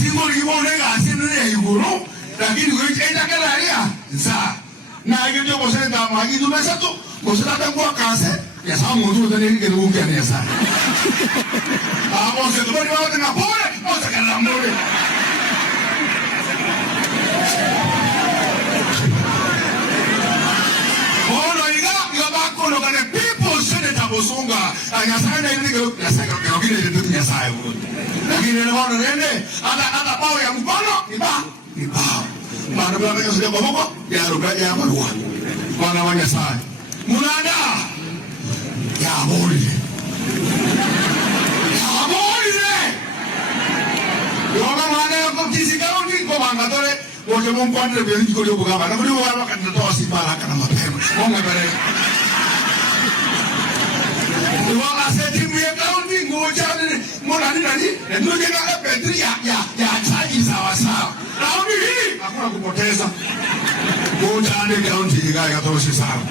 Asingo liwone asinu ne iguru lakini wewe kalaria za na hiyo mosele da magi tunaweza tu mosele tangua kase ya samu mtu ndani yake ndio mkia ni sana mosele bali wao na pole mosele kana mbole no kana people shouldn't have osunga anyasana ile yasaka kwa kile ile tu nyasaye lakini ile wana nene hata pao ya mkono ni pao maana bwana yeye sio boko ya ruka ya barua bwana wa nyasaye munada ya boli yona mwana ko kisikao ni ko mangatore wote mumkwandre byo ndiko lyo bugaba na kuli wa bakati to asipala kana mapema monga bere wala setimu ya kaunti ngojani mona nani ndio jenga betri ya chaji sawa sawa raundi hii hakuna kupoteza ngojani kaunti igaya toshi sawa.